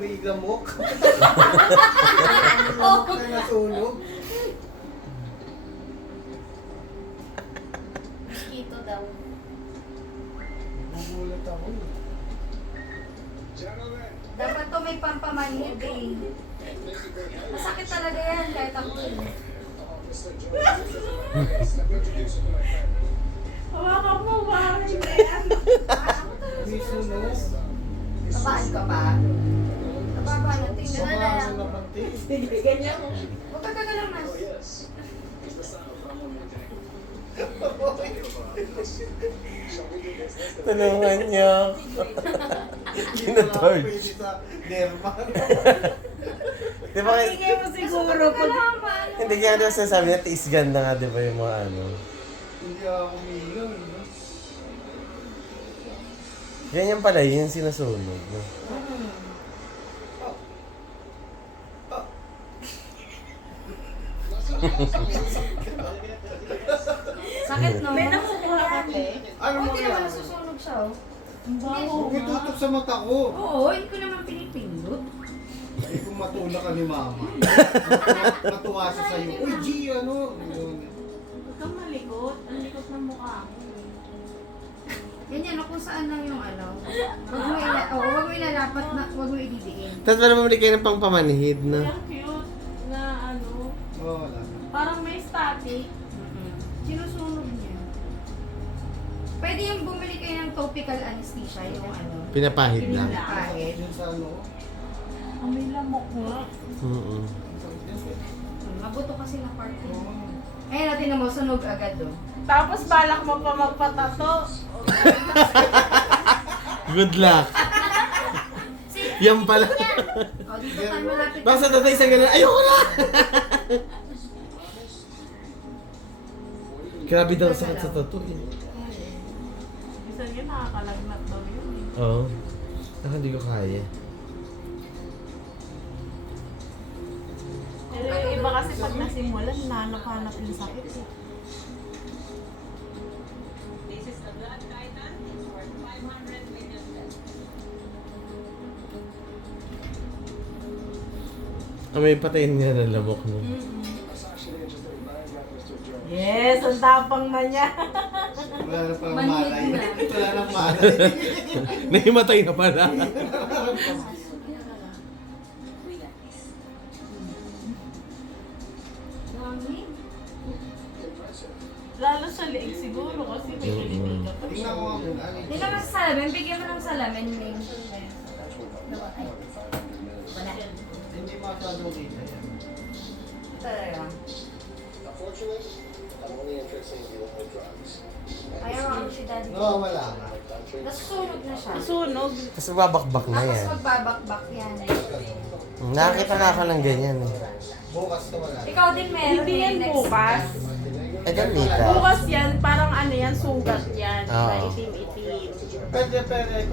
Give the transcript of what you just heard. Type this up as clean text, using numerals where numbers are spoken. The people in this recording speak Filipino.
may gamok. Oh. Kaya nasunog. Mosquito daw. Nagulat ako. Dapat to may pampamanhid eh. Masakit talaga yan kahit ako eh. Hawakan mo, hawakan mo. May sunog. Babaan ka ba? Bababa na, tingnan na lang. Sumaso na pati. Sige, ganyan mo. Huwag ka lang mas. Tulungan niyo. Kinatard. Pwede sa derma. Di ba kaya, Sige mo siguro pag... hindi kaya naman sinasabi na tiis ganda nga, di ba yung mga ano. Hindi ako umiinom. No? Ganyan pala, yun yung sinusunog. No? Sakit no? May nakukuha ka, te. Ano mo Buti naman yan? nasusunog siya oh. Ang baho Huwag nga. itutok sa mata ko. Oo, hindi ko naman pinipindot. Hindi ko matulak ka ni mama. Matuwa siya sa'yo. Uy, G, ano? Yun. Huwag kang malikot. Ang likot ng mukha mo. Ganyan, kung saan lang yung ano. Wag mo ilalapat na, wag mo ididiin. Tapos pala bumili kayo ng pangpamanhid, no? Ang cute na ano. Oo, wala na. Parang may static. Sinusunog niya. Pwede yung bumili kayo ng topical anesthesia, yung ano. Pinapahid lang. Kahit. Yun sa ano? Ang may lamok nga. Mm-mm. Mabuto kasi na part yun. Ayun natin mo, sunog agad do. Tapos balak mo pa magpatato. Good luck. Yan pala. O, dito tayo malapit. Basta tatay sa ganun, ayoko na! Grabe daw sakit sa tattoo eh. Bisa niya nakakalagnat daw yun eh. Oo. Ako hindi ko kaya. Pero yung iba kasi pag nasimulan, nanap-hanap yung sakit eh. May patayin niya ng lamok mo. Yes, ang tapang na niya. Wala na palang Manhid malay. na. Wala nang malay. Nahimatay na pala. Dami. Lalo sa leeg siguro kasi may kilibiga pa Tingnan siya. mo nga muna. ano Hindi ito? naman sa salamin, bigyan mo ng salamin. May... Ay. Wala. Hindi masyadong kita yan. Talaga. Ayaw ako si daddy. No, wala na. Nasusunog na siya. Sunog. Tapos babakbak na Tapos yan. magbabakbak yan. Nakakita na ako ng ganyan eh. Bukas to wala. Ikaw din meron. Hindi yan next bukas. Eh, ganita. Bukas yan, parang ano yan, sugat yan. Oo. Na itim-itim. Pwede, pwede ko